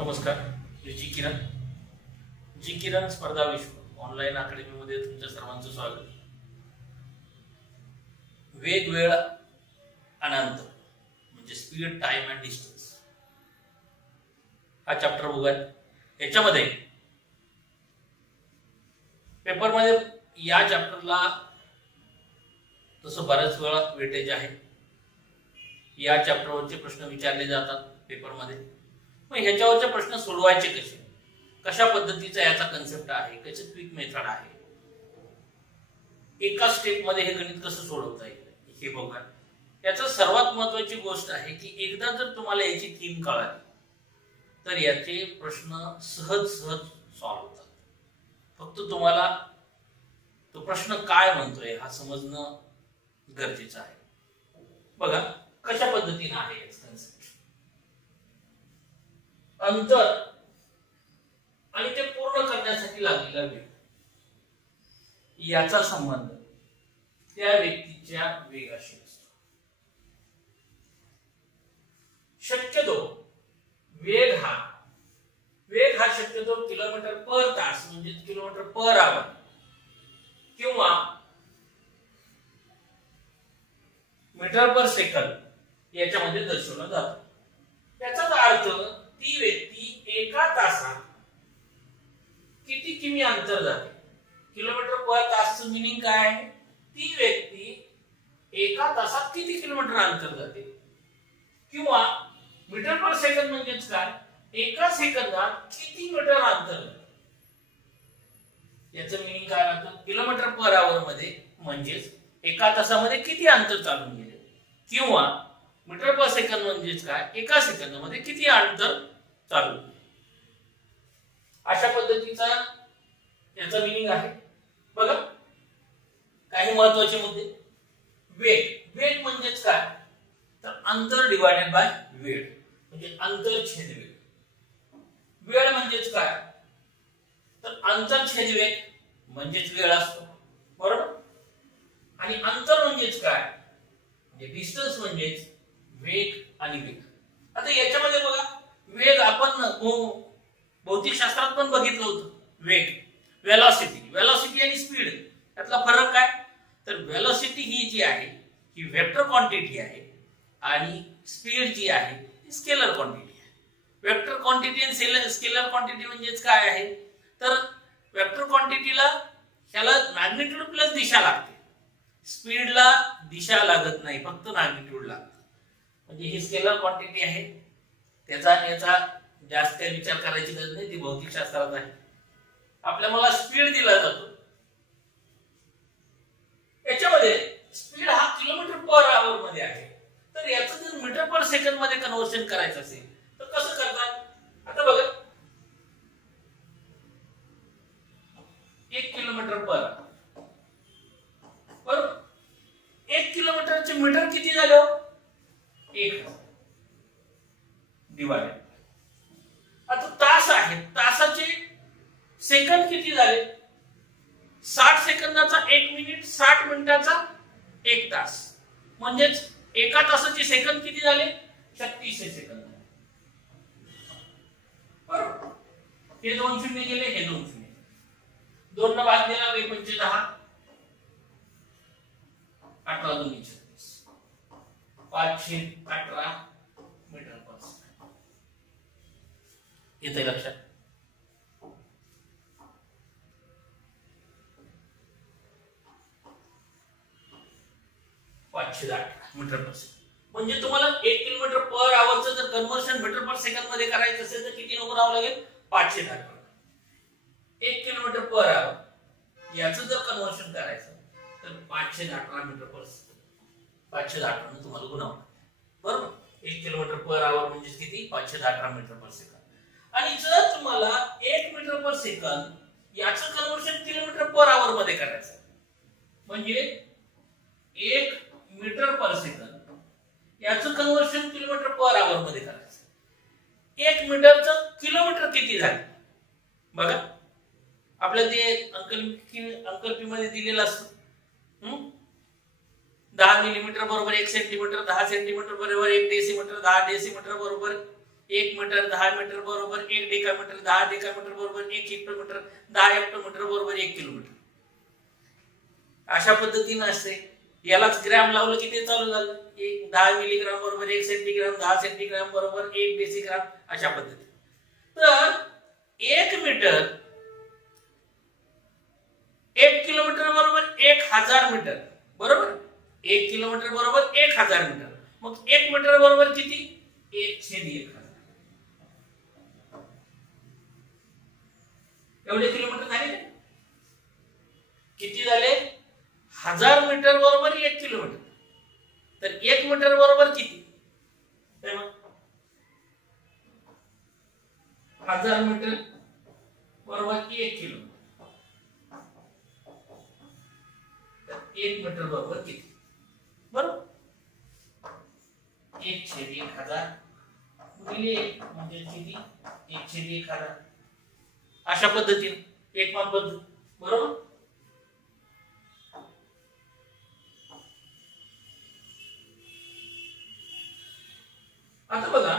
नमस्कार, मी जी किरण स्पर्धा विश्व ऑनलाईन अकॅडमी मध्ये तुमच्या सर्वांचं स्वागत. वेग, वेळ आणि अंतर म्हणजे स्पीड, टाइम अँड डिस्टन्स हा चॅप्टर बघूया. याच्यामध्ये पेपरमध्ये या चॅप्टरला तसं बऱ्याच वेळा वेटेज आहे. या चॅप्टरवरचे प्रश्न विचारले जातात पेपरमध्ये. मग ह्याच्यावरचे प्रश्न सोडवायचे कसे, कशा पद्धतीचा याचा कन्सेप्ट आहे, कशी क्विक मेथड आहे, एका स्टेप मध्ये हे गणित कसं सोडवता येईल हे बघा. याचा सर्वात महत्त्वाची गोष्ट आहे की एकदा जर तुम्हाला याची थीम कळाली तर याचे प्रश्न सहज सॉल्व्ह होतात. फक्त तुम्हाला तो प्रश्न काय म्हणतोय हा समजणं गरजेचं आहे. बघा कशा पद्धतीने आहे कन्सेप्ट. अंतर आणि ते पूर्ण करण्यासाठी लागलेला वेळ याचा संबंध त्या व्यक्तीच्या वेगाशी असतो. शक्यतो वेग हा शक्यतो किलोमीटर पर तास म्हणजे किलोमीटर पर आवर किंवा मीटर पर सेकंद याच्यामध्ये दर्शवला जातो. याचाच अर्थ ती व्यक्ती एका तासात किती किमी अंतर जाते. किलोमीटर पर तासचं मीनिंग काय आहे? ती व्यक्ती एका तासात किती किलोमीटर अंतर जाते. किंवा मीटर पर सेकंद म्हणजेच काय? एका सेकंदात किती मीटर अंतर जाते. याचं मीनिंग काय राहतं? किलोमीटर पर आवर मध्ये म्हणजेच एका तासामध्ये किती अंतर चालून गेले. किंवा मीटर पर सेकंद म्हणजेच काय? एका सेकंदामध्ये किती अंतर चालू. अशा पद्धतीचा याचा मीनिंग आहे. बघा काही महत्त्वाचे मुद्दे. वेग म्हणजेच काय? तर अंतर डिवायडेड बाय वेळ म्हणजे अंतर छेद वेळ. वेळ म्हणजेच काय? तर अंतर छेद वेग म्हणजेच वेळ असतो, बरोबर. आणि अंतर म्हणजेच काय? म्हणजे डिस्टन्स म्हणजेच वेग आणि वेग. आता याच्यामध्ये बघा वेग आपण भौतिकशास्त्रात पण बघितलं होतं. वेग, वेलॉसिटी आणि स्पीड यातला फरक काय? तर वेलॉसिटी ही जी आहे ही वेक्टर क्वांटिटी आहे आणि स्पीड जी आहे ती स्केलर क्वांटिटी आहे. वेक्टर क्वांटिटी आणि स्केलर क्वांटिटी म्हणजेच काय आहे? तर वेक्टर क्वांटिटीला ह्याला मॅग्निट्यूड प्लस दिशा लागते. स्पीडला दिशा लागत नाही, फक्त मॅग्निट्यूड लागतं. म्हणजे ही स्केलर क्वांटिटी आहे. याचा जास्त विचार करायची गरज नाही, ती भौतिकशास्त्रात आहे. मला स्पीड दिला जातो. याच्यामध्ये स्पीड हा किलोमीटर पर आवर मध्ये आहे. तर याचं जर मीटर पर सेकंद मध्ये कन्व्हर्शन करायचं असेल तर कसं करतात? आता बघा 1 किलोमीटर पर बरोबर. 1 किलोमीटरचे मीटर किती झाले? 1 डिवाइडेड. आता तास आहे, तासाचे सेकंद किती झाले? 60 सेकंदाचा 1 मिनिट, 60 मिनिटाचा 1 तास. म्हणजेच एका तासाचे सेकंद किती झाले? 3600 सेकंद. बरोबर. हे 2 शून्य गेले, हे 2 शून्य. 2 न भाग दिला 2 पंचे 10, 18 2 36, 518 मीटर पर सेकंद. येते लक्षात? Metre per second. म्हणजे तुम्हाला 1 किलोमीटर पर आवरचं जर कन्व्हर्शन मीटर पर सेकंद मध्ये करायचं असेल तर किती नंबर राहावं लागेल? 518. 1 किलोमीटर पर आवर याचं जर कन्व्हर्शन करायचं तर 518 मीटर पर सेकंद. 518 ने तुम्हाला गुणावं, बरोबर. 1 किलोमीटर पर आवर म्हणजे किती? 518 मीटर पर सेकंद. आणि जर तुम्हाला 1 मीटर पर सेकंद याचं कन्व्हर्शन किलोमीटर पर आवर मध्ये करायचं म्हणजे 1 मीटर पर सेकंद याचं कन्व्हर्शन किलोमीटर पर आवर मध्ये करायचं. 1 मीटरचं किलोमीटर किती झालं बघा. आपल्याला ते अंकल्पी मध्ये दिलेलं असतं. 10 मिलीमीटर बरोबर 1 सेंटीमीटर, 10 सेंटीमीटर बरोबर 1 डेसिमीटर, 10 डेसिमीटर बरोबर 1 मीटर 10 मीटर बरोबर 1 डेकामीटर, 10 डेकामीटर बरोबर 1 हेक्टोमीटर, 10 हेक्टोमीटर बरोबर 1 किलोमीटर. अशा पद्धतीने असते. यालाच ग्रॅम लावलं की ते चालू झालं. 10 मिलीग्राम बरोबर 1 सेंटीग्राम, 10 सेंटीग्राम बरोबर 1 डेसिग्राम, अशा पद्धतीने. तर 1 मीटर 1 किलोमीटर बरोबर 1000 मीटर, बरोबर. 1 किलोमीटर बरोबर 1000 मीटर. मग 1 मीटर बरोबर किती? 1/1000. एवढे किलोमीटर झाले. किती झाले? 1000 मीटर बरोबर 1 किलोमीटर. तर 1 मीटर बरोबर किती? 1000 मीटर बरोबर 1 किलोमीटर. तर 1 मीटर बरोबर किती? बरोबर 1/1000 गुणिले 1 म्हणजे किती? 1/1000. अशा पद्धतीने एक माप पद्धत, बरोबर. आता बघा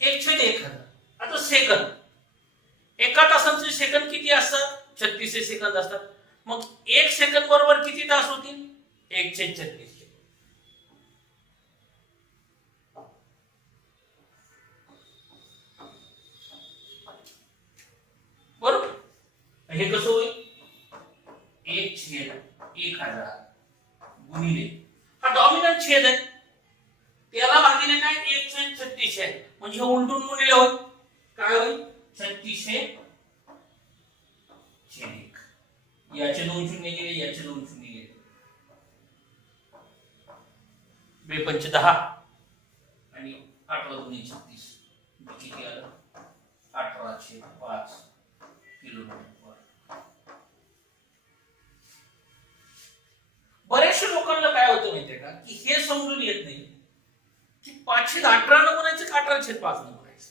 1/1000. आता सेकंद, एका तासाचे सेकंद किती असतात? 36 सेकंद असतात. मग 1 सेकंद बरोबर किती तास होतील? 1/36. बरोबर. हे कसं होईल? 1/1000 गुणिले, हा डॉमिनंट छेद आहे, त्याला भागिले काय? 1/36 आहे. म्हणजे उलटून गुणिले होईल. काय होईल? 36/1. याचे 2 शून्य गेले, याचे 2 शून्य गेले. 2 पंच 10 आणि 8 दुनी 36. किती आलं? 1805 किलोमीटर. बरेचशा लोकांना काय होतं माहितीये का, की हे समजून येत नाही की 518 न म्हणायचं का 18/5 न म्हणायचं.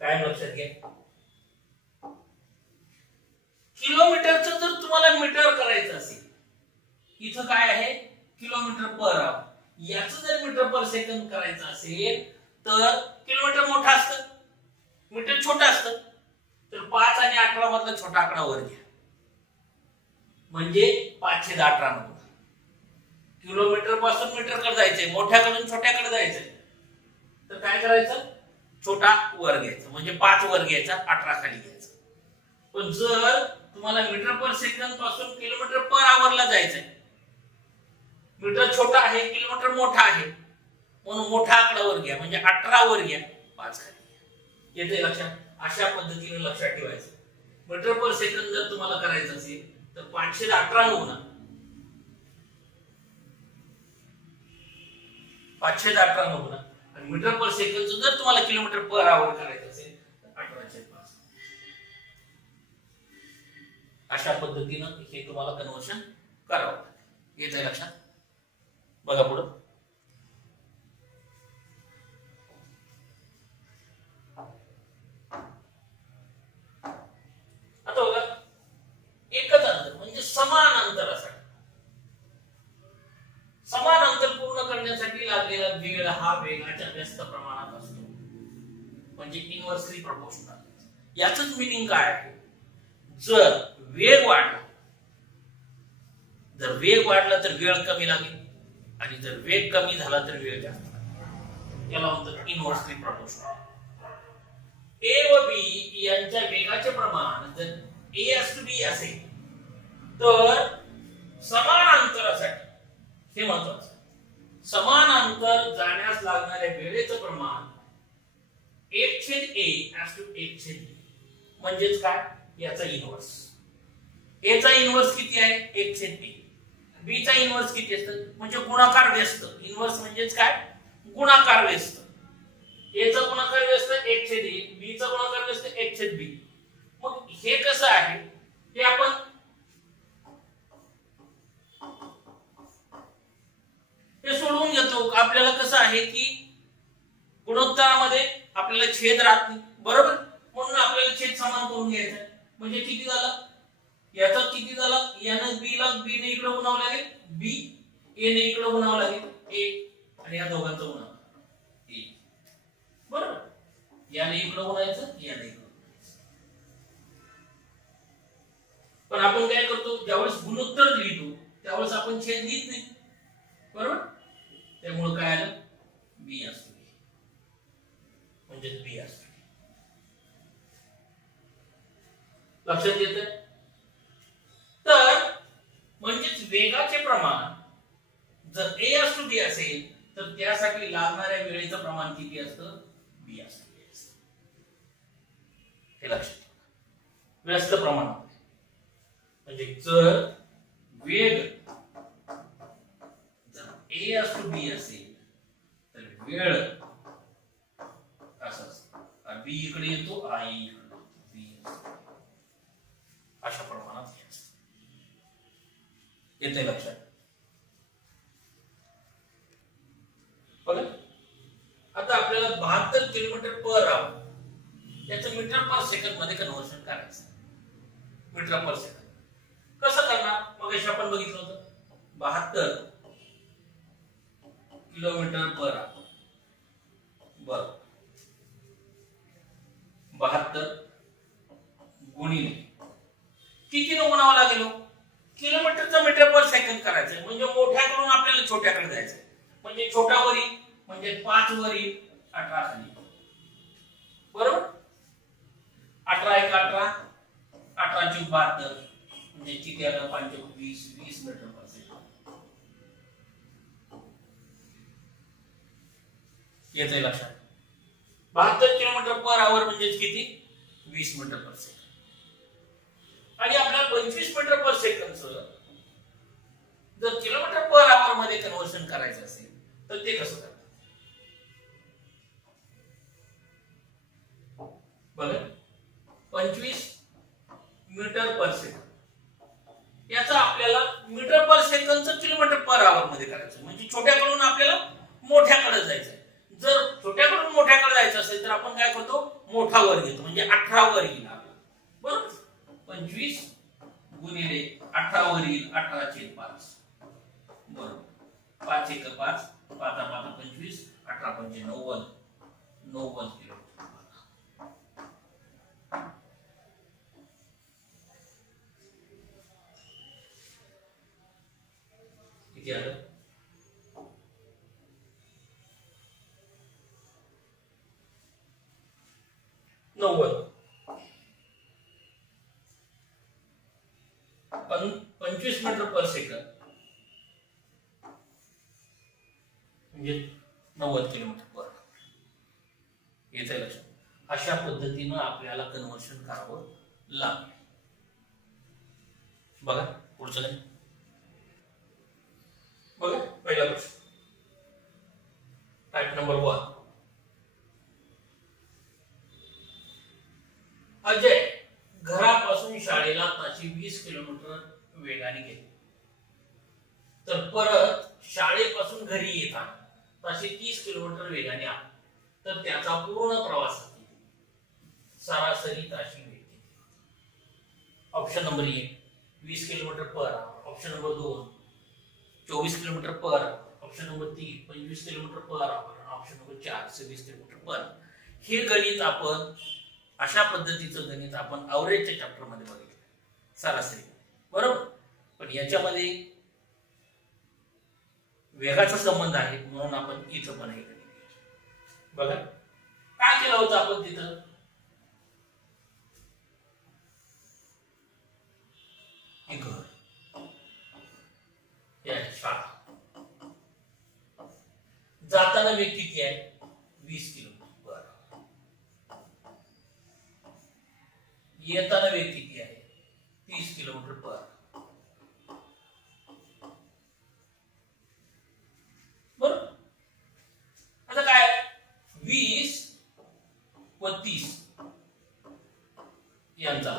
काय लक्षात घ्या, किलोमीटरचं जर तुम्हाला मीटर करायचं असेल, इथं काय आहे? किलोमीटर पर आवर. याचं जर मीटर पर सेकंद करायचं असेल तर किलोमीटर मोठा असतं, मीटर छोटा असतं. तर 5 आणि 18 मधला छोटा आकडा वर घ्या, म्हणजे 518 नको. किलोमीटर पासून मीटर कडे जायचंय, मोठ्याकडून छोट्याकडे जायचंय, तर काय करायचं? छोटा वर घ्यायचा, म्हणजे 5 वर घ्यायचा, 18 खाली घ्यायचा. पण जर तुम्हाला मीटर पर सेकंद पासून किलोमीटर पर आवरला जायचंय, मीटर छोटा आहे, किलोमीटर मोठा आहे, म्हणून मोठा आकडा वर घ्या, म्हणजे 18 वर घ्या, 5 खाली घ्या. येते लक्षात? अशा पद्धतीने लक्षात ठेवायचं. मीटर पर सेकंद जर तुम्हाला करायचं असेल तर 518 होणार, 518 होणार. आणि मीटर पर सेकंद जर तुम्हाला किलोमीटर पर आवर करायचं असेल तर 18/5. अशा पद्धतीनं हे तुम्हाला कन्वर्शन करावं लागेल. येते लक्षात? बघा पुढं. आता बघा, एकच अंतर म्हणजे समान अंतरासाठी, समान अंतर पूर्ण करण्यासाठी लागलेला वेळ हा वेगाच्या व्यस्त प्रमाणात असतो, म्हणजे इन्व्हर्सली प्रोपोर्शनल. याचंच मीनिंग काय आहे? जर वेग वाढला, जर वेग वाढला तर वेळ कमी लागेल, आणि जर वेग कमी झाला तर वेळ जास्त लागेल. याला म्हणतात इन्व्हर्सली प्रोपोर्शनल. ए व बी यांच्या वेगाचे प्रमाण जर A:B असेल तर समान अंतरासाठी, हे महत्वाचं, समान अंतर जाण्यास लागणाऱ्या वेळेचं प्रमाण 1/A:1/B. म्हणजेच काय? याचा इन्व्हर्स. A चा इन्व्हर्स किती आहे? 1/B. B चा इन्व्हर्स किती असतं? म्हणजे गुणाकार व्यस्त. इन्व्हर्स म्हणजेच काय? गुणाकार व्यस्त. A चा गुणाकार व्यस्त 1/A, B चा गुणाकार व्यस्त 1/B. मग हे कसं आहे ते आपण हे सोडवून घेतो. आपल्याला कसं आहे की गुणोत्तरामध्ये आपल्याला छेद राहत नाही, बरोबर. म्हणून आपल्याला छेद समान करून घ्यायचा. म्हणजे किती झालं? याचा किती झाला? यानं B ला B ने इकडे गुणावं लागेल, B A ने इकडे गुणावं लागेल A, आणि या दोघांचं गुणाकार A. याने इकडं ओढायचं, याने इकडं ओढायचं. पण आपण काय करतो, ज्यावेळेस गुणोत्तर लिहितो त्यावेळेस आपण छेद लिहित नाही, बरोबर. त्यामुळे काय आलं, बी असतो, म्हणजे बी असतो. लक्षात येतंय. तर म्हणजेच वेगाचे प्रमाण जर ए असतो बी असेल तर त्यासाठी लागणाऱ्या वेळेचं प्रमाण किती असतं, बी असतं. हे लक्षात ठेवा, व्यस्त प्रमाण. म्हणजे जर वेग जर ए असतो बी असेल तर वेळ असं असतं, बी इकडे येतो, आय इकडे, बी अशा प्रमाणात येते. लक्षात बघा. आता आपल्याला 72 किलोमीटर पर आवर याचं मीटर पर सेकंद मध्ये कन्व्हर्शन करायचं. मीटर पर सेकंद कसं करणार, मग आपण बघितलं होतं. 72 किलोमीटर पर आवर बरोबर 72 गुणिले कितीने गुणावं लागेल, किलोमीटरचं मीटर पर सेकंड करायचं. म्हणजे मोठ्याकडून आपल्याला छोट्याकडे जायचं. म्हणजे छोटा वरील म्हणजे 5 वरील 18 खाली, बरोबर. 18 1 18, 18 × 72 म्हणजे किती आलं, 5 × 20, 20 मीटर पर सेकंड. येतंय लक्षात. 72 किलोमीटर पर आवर म्हणजे किती, 20 मीटर पर सेकंड. आणि आपल्याला 25 मीटर पर सेकंडचं जर किलोमीटर पर आवर मध्ये कन्व्हर्शन करायचं असेल तर ते कसं करतात बघा. 25 मीटर पर सेकंड याचा आपल्याला मीटर पर सेकंडचं किलोमीटर पर आवर मध्ये करायचं. म्हणजे छोट्याकडून आपल्याला मोठ्याकडे जायचं. जर छोट्याकडून मोठ्याकडे जायचं असेल तर आपण काय करतो, मोठा वर घेतो. म्हणजे 18 वर येईल आपल्याला, बरोबर. 25 गुणिले 18 वरील 18/5 बरोबर. 5 1 5, 5 5 25, 18 5 90, 90 किलोमीटर. किती आलं, 90. 25 मीटर पर सेकंड म्हणजे 90 किलोमीटर पर येते लक्षात. अशा पद्धतीनं आपल्याला कन्व्हर्शन करावं लागेल. बघा पुढचं काय बघा. पहिला प्रश्न टाइप नंबर 1. अजय घरापासून शाळेला ताशी 20 किलोमीटर वेगाने गेले, तर परत शाळेपासून घरी येताना ताशी 30 किलोमीटर वेगाने आला, तर त्याचा पूर्ण प्रवासातील सरासरी ताशी वेग किती. Option number 1 20 kilometre per hour, option number 2 24 kilometre per hour, option number 3 25 kilometre per hour, option number 4 26 kilometre per आवर. हे गणित आपण अशा पद्धतीचं गणित आपण ॲव्हरेजच्या चॅप्टर मध्ये बघितलं, सरासरी, बरोबर. पण याच्यामध्ये वेगाचा संबंध आहे म्हणून आपण इथं पण हे गणित बघा. काय केलं होतं आपण तिथं, हे घर, शाळा, जाताना वेग किती आहे 20 किलोमीटर पर, येताना वेग किती आहे 30 किलोमीटर पर, बरोबर. आता काय 20 व 30 यांचा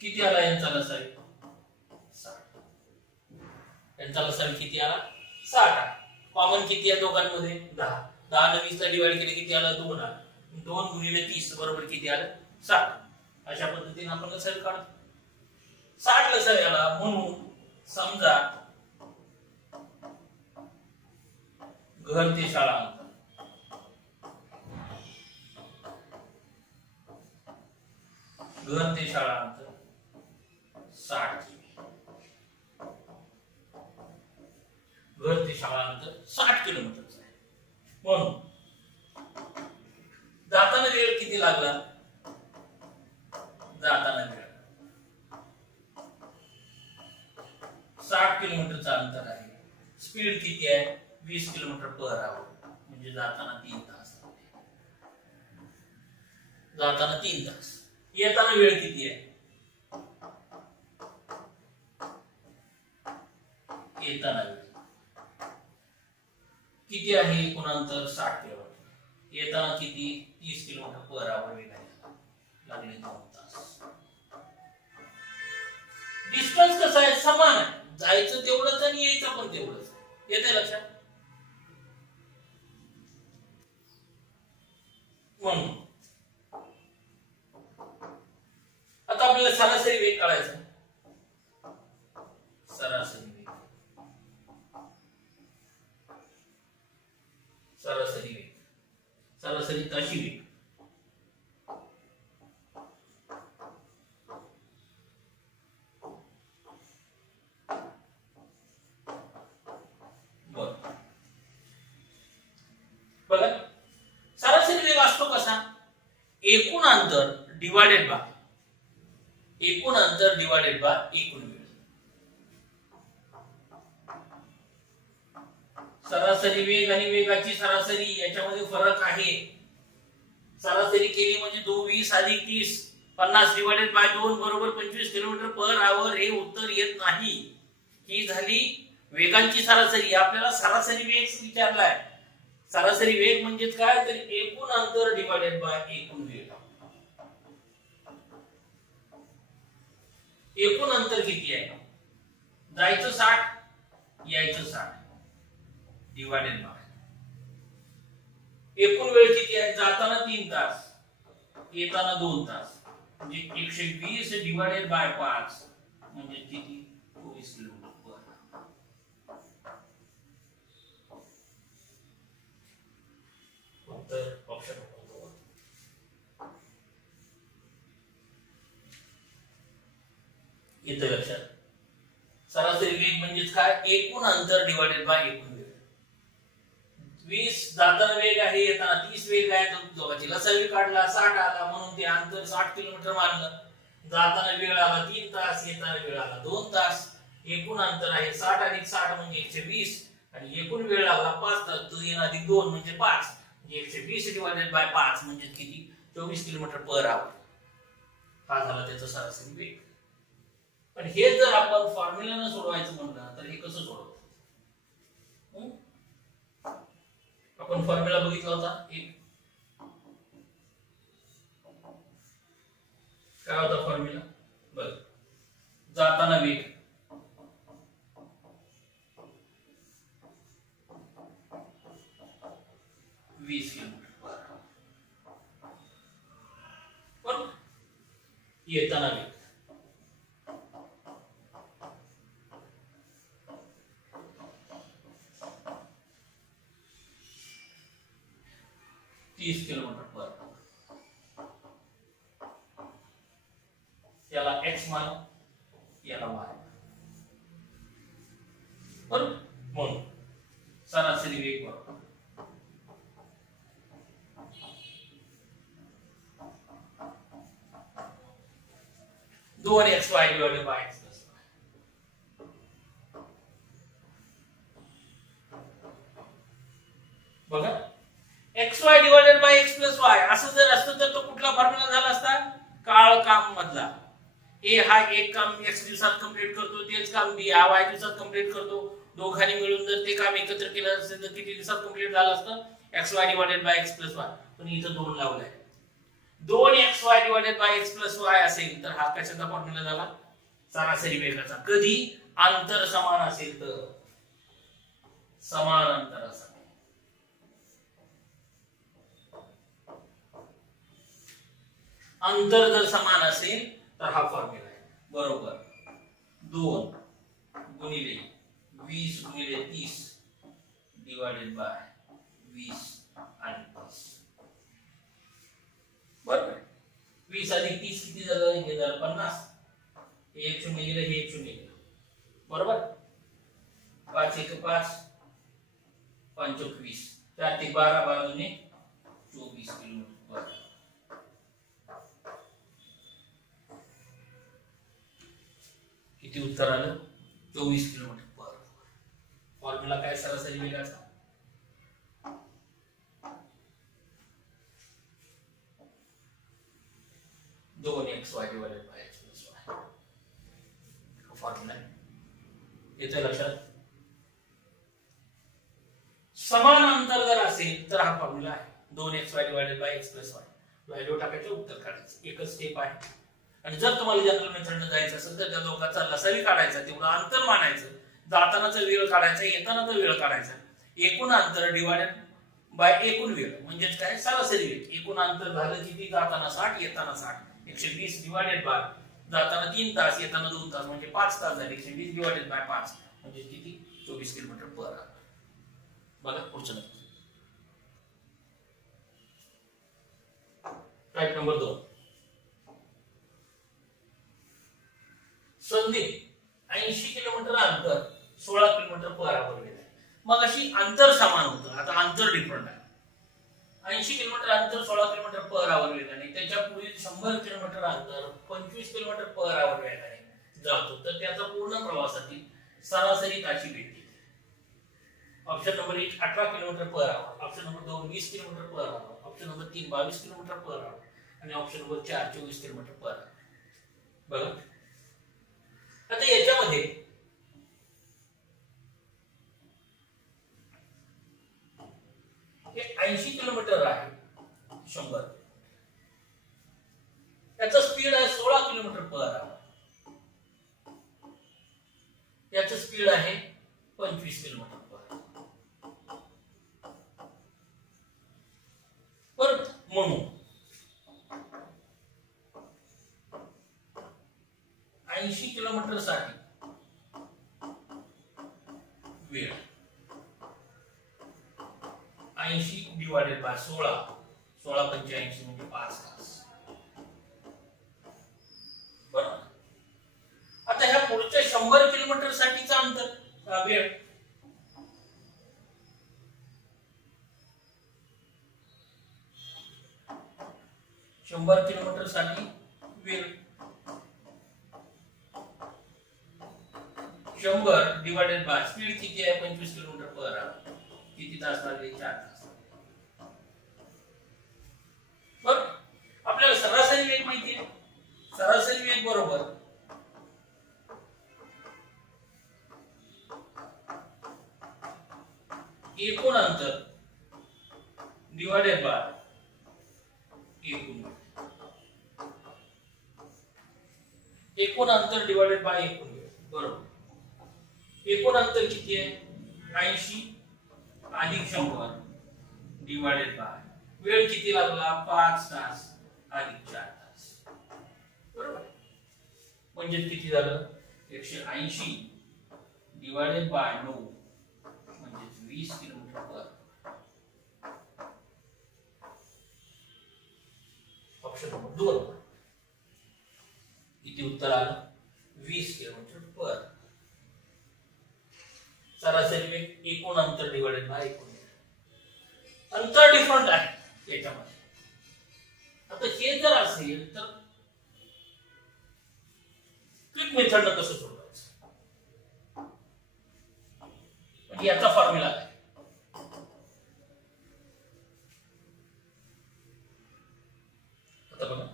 किती आला, यांचा लसावी 60, यांचा लसावी किती आला 60. कॉमन किती आहे दोघांमध्ये 10, 10 ने 20 ला डिवाइड केले किती आला 2 आला, 2 गुणिले 30 बरोबर किती आलं 60. अशा पद्धतीने आपण लसावी काढतो. 60 लसावी आला म्हणून समजा घर ते शाळा अंतर, घर ते शाळा अंतर 60 किमी, घर ते शाळा अंतर 60 किलोमीटरचं आहे. म्हणून जाताना वेळ किती लागला? जाताना वेळ 60 किलोमीटरचं अंतर आहे. स्पीड किती आहे? 20 किलोमीटर पर आवर, म्हणजे जाताना 3 तास. जाताना 3 तास. येताना वेळ किती आहे? येताना वेळ किती आहे? एकूण अंतर 60 किलोमीटर. येताना किती? 30 किलोमीटर पर आवर वेगाने लागले 2 तास. डिस्टन्स कसं आहे? समान आहे. जायचं तेवढंच आणि यायचं पण तेवढंच. येते लक्षात? म्हणून आता आपल्याला सरासरी वेग काढायचा. सरासरी वेग, सरासरी वेग, सरासरी ताशी वेग. बघा, सरासरी वेग असतो कसा? एकूण अंतर डिवाइडेड बाय, एकूण अंतर डिवाइडेड बाय एकूण वेळ. सरासरी वेग आणि वेगाची सरासरी याच्यामध्ये फरक आहे. सरासरी केली म्हणजे 20 अधिक 30, 50 डिवाइडेड बाय 2 बरोबर 25 किलोमीटर पर आवर. हे उत्तर येत नाही. ही झाली वेगांची सरासरी. आपल्याला सरासरी वेग विचारलाय. सरासरी वेग म्हणजे काय? तर एकूण अंतर डिवाइडेड बाय एकूण वेग. एकूण अंतर किती आहे? जायचं 60, यायचं 60 डिवाइडेड बाय एकूण वेळ किती आहे? जाताना 3 तास, येताना 2 तास, म्हणजे 120 डिवाइडेड बाय 5 म्हणजे किती? 24 किलोमीटर पर. उत्तर ऑप्शन येतं लक्षात? सरासरी वेग म्हणजेच काय? एकूण अंतर डिवाइडेड बाय एकूण वेग. 20 जाताना वेग आहे, येताना 30 वेग आहे. दोघांची लसावी काढला, 60 आला, म्हणून ते अंतर 60 किलोमीटर मानलं. जाताना वेळ आला 3 तास, येताना वेळ आला 2 तास. एकूण अंतर आहे 60 अधिक 60 म्हणजे 120, आणि एकूण वेळ लागला 5 तास. 3 अधिक 2 म्हणजे 5, म्हणजे 120 डिवाइडेड बाय 5 म्हणजे किती? 24 किलोमीटर पर आवर. हा झाला त्याचा सरासरी वेग. पण हे जर आपण फॉर्म्युलाने सोडवायचं म्हणलं तर हे कसं सोडवतो? आपण फॉर्म्युला बघितला होता. काय होता फॉर्म्युला? बघ, जाताना वेग वीस किलोमीटर पर, येताना वेग 30 किलोमीटर पर. याला x मान, याला y. बरोबर? म्हणून सरासरी वेग बरोबर 2xy divided by x plus y. बघा, xy divided by x plus y असं जर असतं तर तो कुठला फॉर्म्युला झाला असता? काळ काम मधला. ए हा एक काम x दिवसात कंप्लीट करतो, तेच काम b हा y दिवसात कंप्लीट करतो. दोघांनी मिळून जर ते काम एकत्र केलं असेल तर किती दिवसात कंप्लीट झालं असतं? xy divided by x plus y. पण इथं 2 लावलाय. 2xy divided by x plus y असेल तर हा कशाचा फॉर्म्युला झाला? सरासरी वेगाचा. कधी अंतर समान असेल तर, समान अंतर असेल. अंतर जर समान असेल तर हा फॉर्म्युला आहे. बरोबर 2 गुणिले 20 गुणिले 30 डिवाइडेड बाय 20 आणि 30. बरोबर. 20 अधिक 30 किती झालं? हे झालं 50. हे एक शून्य गेलं, हे एक शून्य गेलं. बरोबर. 5 1 5 5 20 4 ते 12 12 दुने 24 किलोमीटर. किती उत्तर आलं? 24 किलोमीटर पर आवर. फॉर्म्युला काय सरासरी वेगाचा? दोन XY divided by X plus Y. Formula येतोय लक्षात? समान अंतर जर असेल तर हा फॉर्म्युला आहे. 2XY divided by X plus Y. Value टाकायचं, उत्तर काढायचं. एकच स्टेप आहे. आणि जर तुम्हाला जनरल मेथडने जायचं असेल तर त्या दोघांचा लसावी काढायचा, तेवढं अंतर मानायचं, जातानाचा वेळ काढायचा, येतानाचा वेळ काढायचा. एकूण अंतर डिवाइडेड बाय एकूण वेळ म्हणजेच काय? सरासरी वेळ. एकूण अंतर झालं किती? जाताना 60, येताना 60. 120 डिवाइडेड बाय जाताना 3 तास, येताना 2 तास म्हणजे 5 तास झाले. 120 डिवाइडेड बाय 5 म्हणजे किती? 24 किलोमीटर पर आवर. बघा पुढचं number. Type number 2. Sandeep 80 kilometre अंतर 16 किलोमीटर पर आवर वेग आहे. मग अशी अंतर समान होतं, आता अंतर डिफरंट आहे. 80 किलोमीटर अंतर 16 किलोमीटर पर आवर वेगाने, त्याच्या पुढील 100 किलोमीटर अंतर 25 किलोमीटर पर आवर वेगाने जातो, तर त्याचा पूर्ण प्रवासातील सरासरी ताशी वेग किती? Option number 1 18 kilometre per hour, option number 2 20 kilometre per hour, option number 3 22 kilometre per hour आणि option number 4 24 kilometre per hour. बघा आता याच्यामध्ये हे 80 किलोमीटर आहे, 100 त्याचा स्पीड आहे 16 किलोमीटर पर आवर, याचं स्पीड आहे 25 किलोमीटर पर आवर. बरोबर. म्हणून 80 किलोमीटर साठी वेळ 80 डिवाइडेड बाय 16 16 85 म्हणजे 5 तास. बरोबर. आता ह्या पुढच्या 100 किलोमीटर साठीचा अंतर वेळ 100 किलोमीटर साठी वेळ 100 डिवाइडेड बाय स्पीड किती आहे? 25 किलोमीटर पर आवर. किती तास लागले? 4 तास. बरोबर. आपल्याला सरासरी वेग माहिती आहे. सरासरी वेग बरोबर एकूण अंतर डिवाइडेड बाय एकूण वेळ. एकूण अंतर डिवाइडेड बाय एकूण वेळ. बरोबर. एकूण अंतर किती आहे? 80 अधिक 100 डिवाइडेड बाय वेळ किती लागला? 5 तास अधिक 4 तास. बरोबर. म्हणजे किती झालं? 180 डिवाइडेड बाय 9 म्हणजे 20 किलोमीटर पर. ऑप्शन नंबर 2 किती उत्तर आलं? 20 किलोमीटर पर. सरासरी वेग एकूण अंतर डिवाइडेड बाय एकूण वेळ. अंतर डिफरंट आहे याच्यामध्ये. आता हे जर असेल तर क्विक मेथडनं कसं सोडवायचं? म्हणजे याचा फॉर्म्युला काय? आता बघा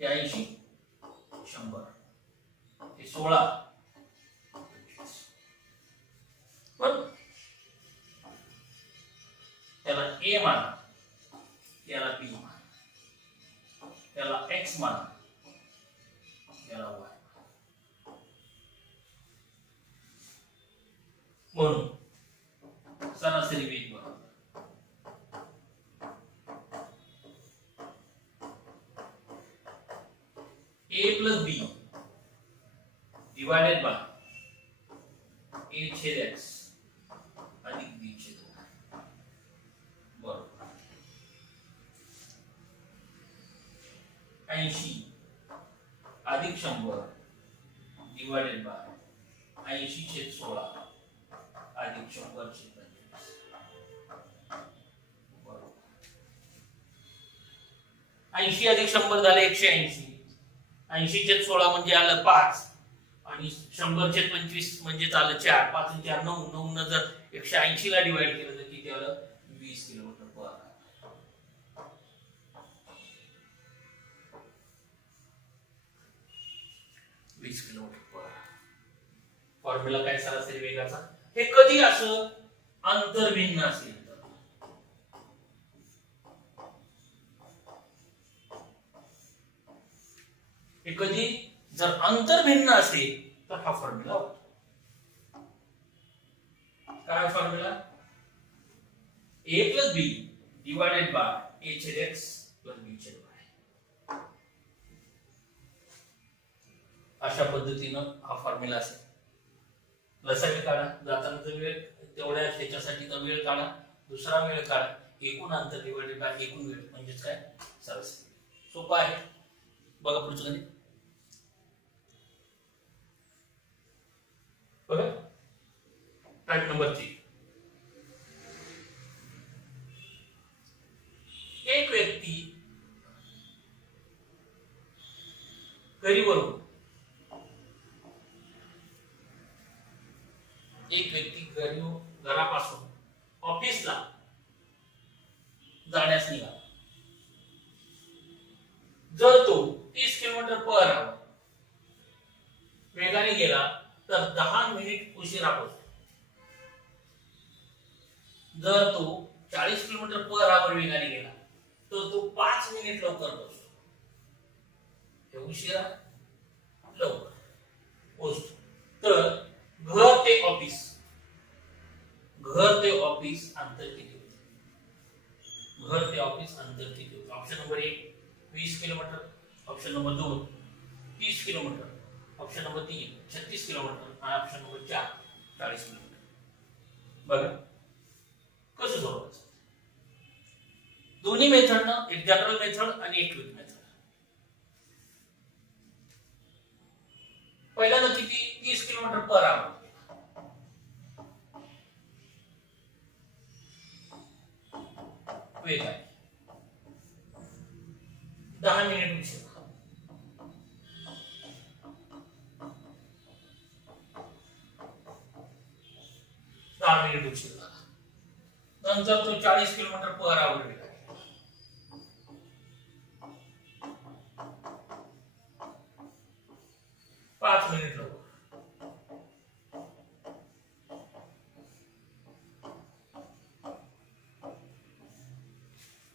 80 100 हे 16 बरोबर. त्याला ए माना, याला बी माना, त्याला एक्स माना, याला वाय. म्हणून सरासरी वेग बरोबर A plus B divided by a छेद x अधिक b छेद y बरोबर 80 अधिक 100 डिवाइडेड बाय 80 छेद 16 अधिक 100 छेद 25 बरोबर 80 अधिक 100 झाले 180 80 छेद 16 म्हणजे आलं 5 आणि 100 छेद 25 म्हणजे आलं 4 5 आणि 4 9 9 न जर 180 ला डिवाइड केलं तर किती आलं 20 किलोमीटर पर आवर 20 किलोमीटर पर आवर फॉर्म्युला काय सरासरी वेगाचा हे कधी असं अंतर भिन्न असेल हे कधी जर अंतर भिन्न असेल तर हा फॉर्म्युला होतो काय formula a plus b divided by a छेद x प्लस b छेद y अशा पद्धतीनं हा फॉर्म्युला असेल लसावी काढा जाताना वेळ तेवढ्या ह्याच्यासाठीचा वेळ काढा दुसरा वेळ काढा एकूण अंतर डिवाइडेड बाय एकूण वेळ म्हणजेच काय सरासरी सोपं आहे बघा पुढचं गणित बघा टाइप नंबर 3 एक व्यक्ती घरीवरून घरापासून ऑफिसला जाण्यास निघाला जर तो 30 किलोमीटर पर आवर वेगाने गेला तर 10 मिनिट उशिरा पोहोचतो जर तो 40 किलोमीटर पर आवर वेगाने गेला तर तो 5 मिनिट लवकर पोहोचतो हे उशिरा लवकर पोहोचतो तर घर ते ऑफिस अंतर किती होते घर ते ऑफिस अंतर किती होते option number 1 20 kilometre option number 2 30 kilometre option number 3 36 kilometre आणि ऑप्शन नंबर 4 40 किलोमीटर बघा कसं सोडवायचं दोन्ही मेथडना एक जनरल मेथड आणि एक क्विक मेथड पहिल्यांदा किती 30 किलोमीटर पर आवर वेग आहे 10 मिनिट उशीर 10 मिनिट उशीर झाला नंतर तो 40 किलोमीटर पर आवर गेला 5 मिनिट लवकर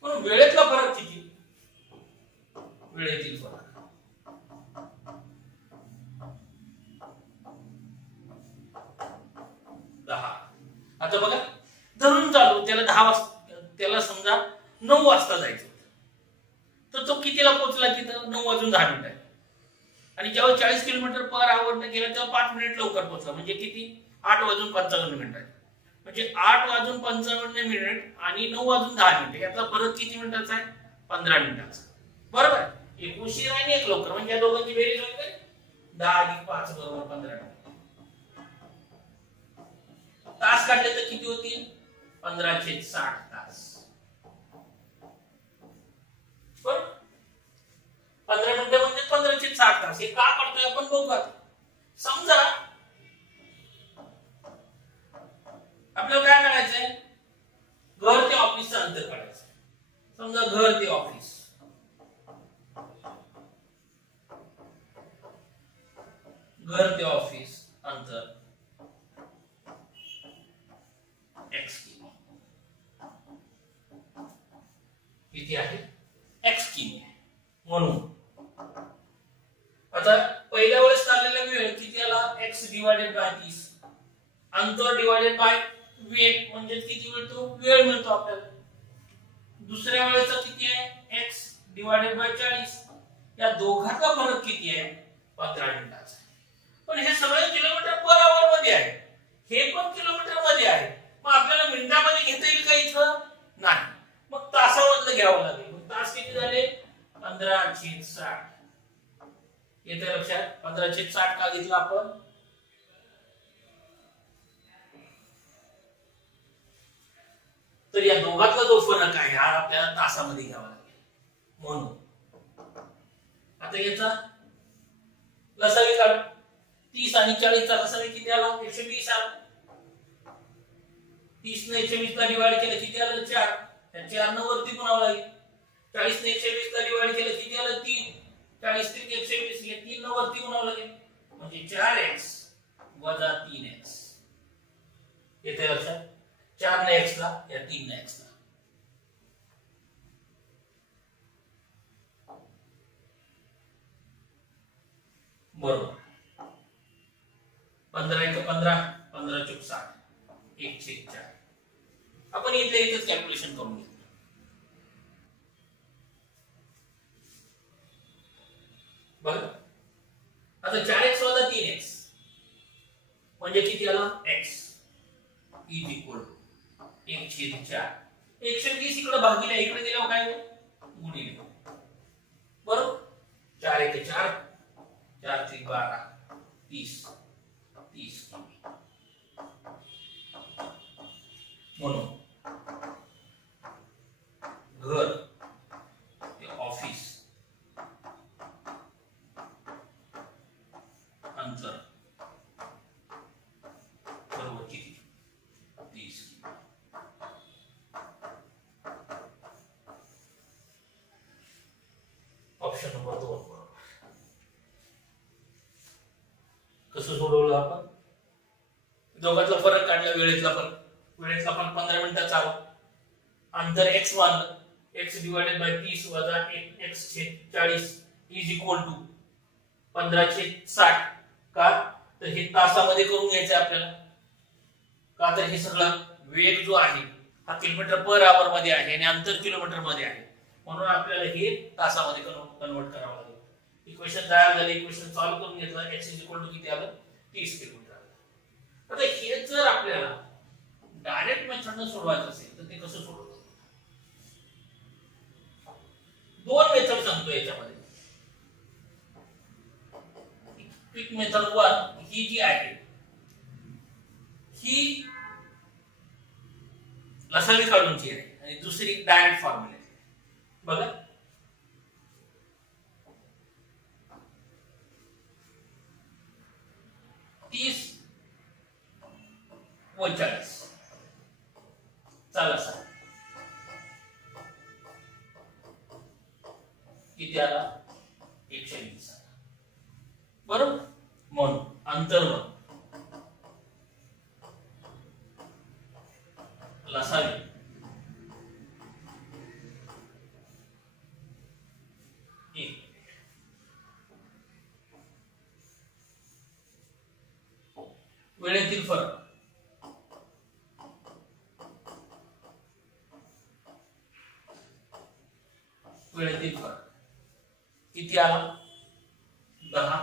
पण वेळेतला फरक किती वेळेतील फरक 10 आता बघा धरून चालू त्याला 10 वाजता त्याला समजा 9 वाजता जायचं तर तो कितीला पोहोचला तिथं 9 वाजून 10 मिनिटं आणि जेव्हा 40 किलोमीटर पर आवर ने गेला तेव्हा 5 मिनिट लवकर पोहोचला म्हणजे किती 8 वाजून 55 मिनिटं म्हणजे 8 वाजून 55 मिनिट आणि 9 वाजून 10 मिनिटं याचा फरक किती मिनिटाचा आहे 15 मिनिटाचा बरोबर एक उशीर आणि एक लवकर म्हणजे या दोघांची बेरीज होईल काय 10 अधिक 5 बरोबर 15 तास काढले तर किती होतील 15/60 तास बरोबर 15 मिनिटे म्हणजे 15/60 तास हे का करतोय आपण बघू समजा आपल्याला काय करायचंय घर ते ऑफिसचं अंतर काढायचं समजा घर ते ऑफिस अंतर x किती आहे x किमी म्हणून आता पहिल्या वेळेस चाललेला वेळ किती आला x डिवाइडेड बाय 30 अंतर डिवाइडेड बाय वेग म्हणजे किती मिळतो वेळ मिळतो आपल्याला दुसऱ्या वेळेचा किती आहे x डिवाइडेड बाय 40 या दोघांचा फरक किती आहे 15 मिनिटाचा पण हे लक्षात 15/60 का घेतला आपण? तर या दोघातला जो फरक आहे हा आपल्याला तासामध्ये घ्यावा लागेल. म्हणून आता याचा लसावी काढ. 30 आणि 40 चा लसावी किती आला? 120 आला. 30 ने 120 ला डिवाइड केलं किती आलं? 4. त्या 4 ने वरती गुणावं लागेल. 40 ने 120 ला डिवाइड केलं किती आलं? 3. 40 ने 120 हे 3 ने वरती गुणावं लागेल. म्हणजे 4x वजा 3x. येते लक्षात? 4 ने x ला या 3 ने x ला. बरोबर. 15 × 15 15 × 60 1/4. आपण इथल्या इथेच कॅल्क्युलेशन करून घेऊ. बघा आता 4x वजा 3x म्हणजे किती आला? x is equal to 1/4. 120 इकडे भागिले इकडे दिल्यावर काय होईल? गुणिले. बरोबर. 4 × 4 4 × 12 30 30 म्हणून घर ते ऑफिस अंतर बरोबर किती? 30. ऑप्शन नंबर 2 बरोबर. कसं सोडवलं आपण? दोघातला फरक काढला. वेळेतला फरक. वेळेतला पण 15 मिनिटाचा आला. अंतर x मानलं. x / 30 वजा 1x/40 इज इक्वल टू 15/60. का? तर हे तासामध्ये करून घ्यायचं आपल्याला. का? तर हे सगळं वेग जो आहे हा किलोमीटर पर आवर मध्ये आहे आणि अंतर किलोमीटर मध्ये आहे. म्हणून आपल्याला हे तासामध्ये कन्वर्ट करावं लागेल. इक्वेशन तयार झाले. इक्वेशन सॉल्व्ह करून घेतलं. x इज इक्वल टू किती आलं? 30 किलोमीटर आलं. आता हे जर आपल्याला डायरेक्ट मेथडने सोडवायचं असेल तर ते कसं सोडवतात? 2 मेथड सांगतो याच्यामध्ये. क्विक मेथड 1 ही जी आहे ही लसावी काढूनची आहे आणि दुसरी डायरेक्ट फॉर्म्युला आहे. बघा तीस व 40 चला सर किती आला? 120. बरोबर. म्हणून अंतर लसावी वेळेतील फरक वेळेतील फरक किती आला? 10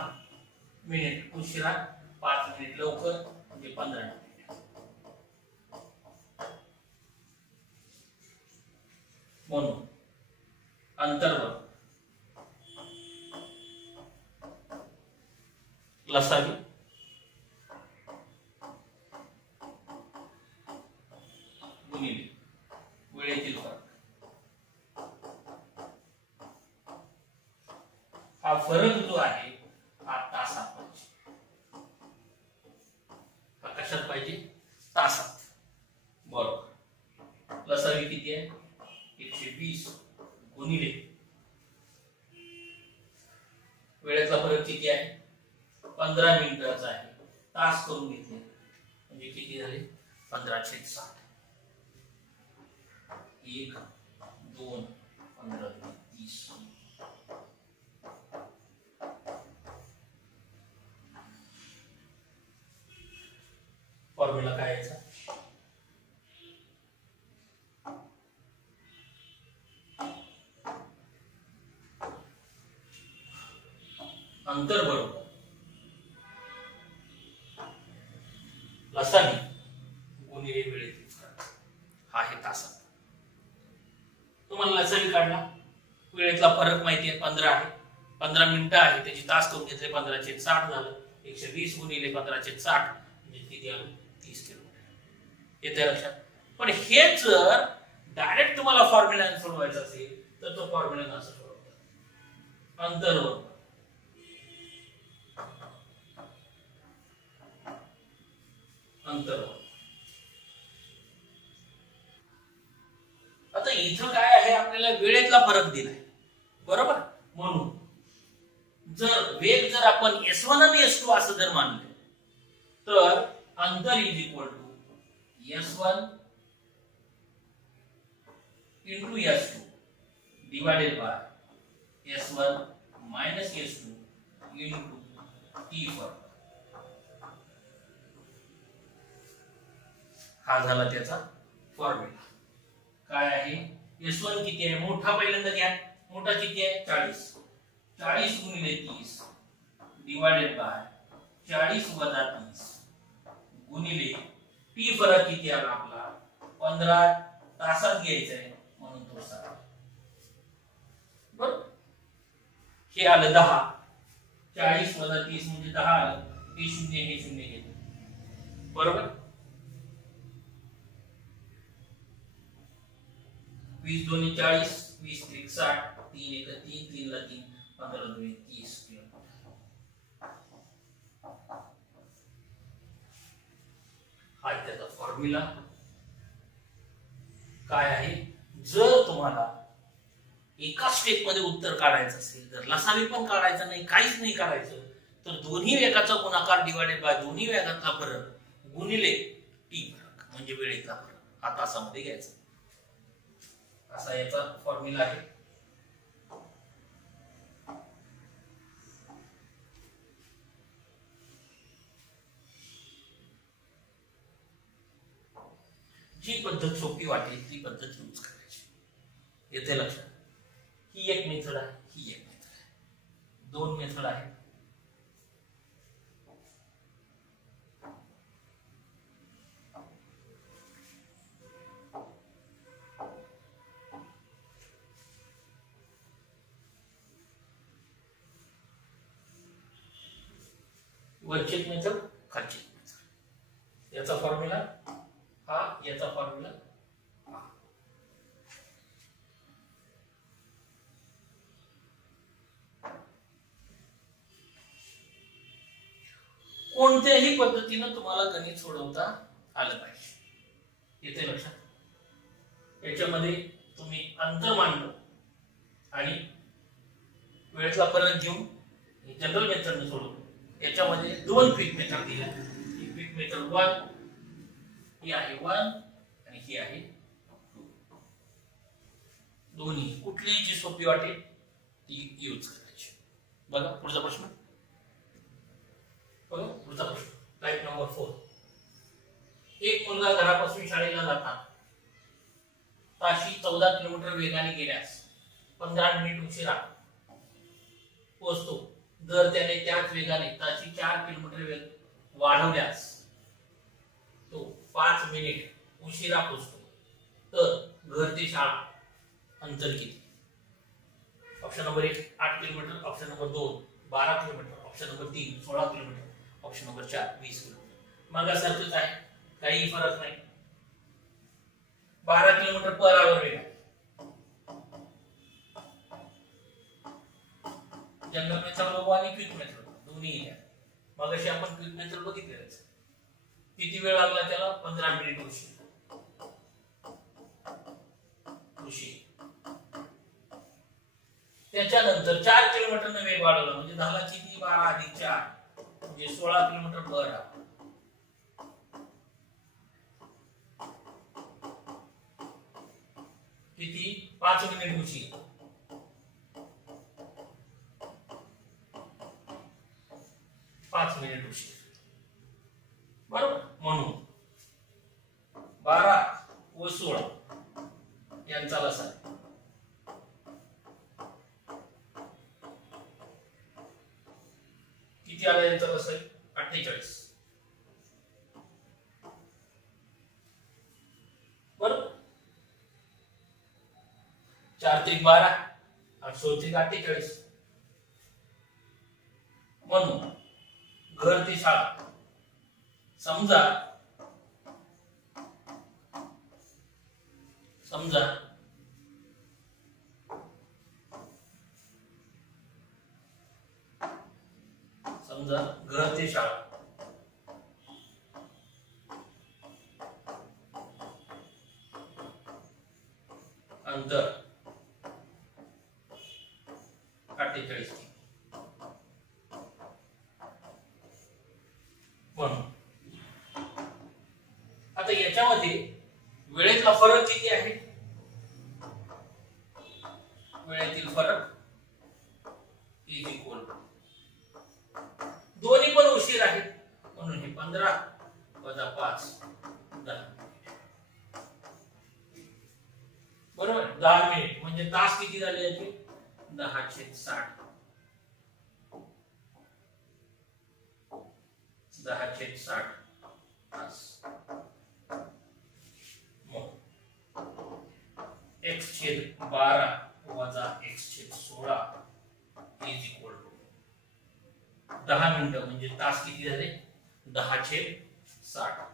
मिनिट उशिरा 5 मिनिट लवकर म्हणजे 15 मिनिट. म्हणून अंतर्गत लसावी गुणिले वेळेतील फरक. हा फरक जो आहे हा तासात पाहिजे. हा कशात पाहिजे? तासात. बरोबर. लसावी किती आहे? 120 गुणिले वेळेचा फरक किती आहे? 15 मिनिटाचा आहे. तास करून घेतले म्हणजे किती झाले? 15/60. 1 2 15 30. फॉर्म्युला काय याचा? अंतर बरोबर लसावी गुणिले वेळेतील फरक. हा आहे तासात. तुम्हाला लसावी काढला. वेळेतला फरक माहिती आहे 15 आहे. 15 मिनिटं आहे त्याची तास करून घेतले 15/60 झालं. 120 गुणिले 15/60 म्हणजे किती आलं 30 किलोमीटर. येते लक्षात. पण हे जर डायरेक्ट तुम्हाला फॉर्म्युला सोडवायचा असेल तर तो फॉर्म्युला असं सोडवतात. अंतरवर्ग अंतरवर्ग. आता इथं काय आहे आपल्याला वेळेतला फरक दिलाय बरोबर. म्हणून जर वेग जर आपण S1 आणि S2 असं जर मानले तर अंतर is equal to S1 into S2 divided by S1 minus S2 into T फरक. हा झाला त्याचा फॉर्म्युला. काय आहे S1 किती आहे मोठा पहिल्यांदा घ्या. मोठा किती आहे 40. 40 गुणिले 30 डिवाइडेड बाय 40 वजा 30 गुणिले T फरक किती आला आपला 15 तासात घ्यायचा आहे म्हणून तो 60. बरोबर. हे आलं 10. 40 वजा 30 म्हणजे 10 आलं. हे शून्य घेतो बरोबर. 20 दोन्ही 40 20 त्रिक 60 3 एक 3 3 ला 3 15 दोन्ही 30 किलोमीटर. हा त्याचा फॉर्म्युला काय आहे. जर तुम्हाला एका स्टेप मध्ये उत्तर काढायचं असेल जर लसावी पण काढायचं नाही काहीच नाही करायचं तर दोन्ही वेगाचा गुणाकार डिवाइडेड बाय दोन्ही वेगातला फरक गुणिले टी फरक म्हणजे वेळेतला फरक हा तासामध्ये घ्यायचा. असा याचा फॉर्म्युला आहे. जी पद्धत सोपी वाटेल ती पद्धत यूज करायची. येते लक्षात. ही एक मेथड आहे ही एक मेथड आहे. दोन मेथड आहेत. वरची मेथड खालची मेथड. याचा फॉर्म्युला हा याचा फॉर्म्युला हा. कोणत्याही पद्धतीने तुम्हाला गणित सोडवता आलं पाहिजे. येते लक्षात. याच्यामध्ये तुम्ही अंतर मांडलं आणि वेळेतला फरक घेऊन जनरल मेथडने सोडवलं. याच्यामध्ये दोन क्विक मेथड दिल्या. ही क्विक मेथड 1 ही आहे 1 आणि ही आहे 2. दोन्ही कुठलीही जी सोपी वाटेल ती यूज करायची. बघा पुढचा प्रश्न. बघा पुढचा प्रश्न टाइप नंबर 4. एक मुलगा घरापासून शाळेला जाताना ताशी 14 किलोमीटर वेगाने गेल्यास 15 मिनिट उशिरा पोहोचतो. जर त्याने त्याच वेगाने ताशी 4 किलोमीटर वेग वाढवल्यास तो 5 मिनिट उशिरा पोहोचतो. तर घर ते शाळा अंतर किती. Option number 1 8 kilometre. Option number 2 12 kilometre. Option number 3 16 kilometre. Option number 4 20 kilometre. मग सारखंच आहे काही फरक नाही. 12 किलोमीटर पर आवर वेग. जनरल मेथड बघू आणि क्विक मेथड दोन्ही घ्या. मग अशी आपण क्विक मेथड बघितलेच. किती वेळ लागला त्याला 15 मिनिट उशीर. त्याच्यानंतर 4 किलोमीटरने वेग वाढवला म्हणजे झाला किती 12 अधिक 4 म्हणजे 16 किलोमीटर पर आवर. किती 5 मिनिट उशीर. 5 मिनिट उशीर बरोबर. म्हणून 12 व 16 यांचा लसाअ किती आला. यांचा लसाअ 48 बरोबर. 4 त्रिक 12 8 16 त्रिक 48 घर ते शाळा. समजा घर ते शाळा अंतर 48 म्हणून. आता याच्यामध्ये वेळेतला फरक किती आहे? वेळेतील फरक इज इक्वल टू, दोन्ही पण उशीर आहे म्हणून हे 15 वजा 5 10. बरोबर, 10 मिनिट म्हणजे तास किती झाले याचे? 10/60. 10/60 तास. x/12 वजा x/16 इज इक्वल टू 10 मिनिटं म्हणजे तास किती झाले? 10/60.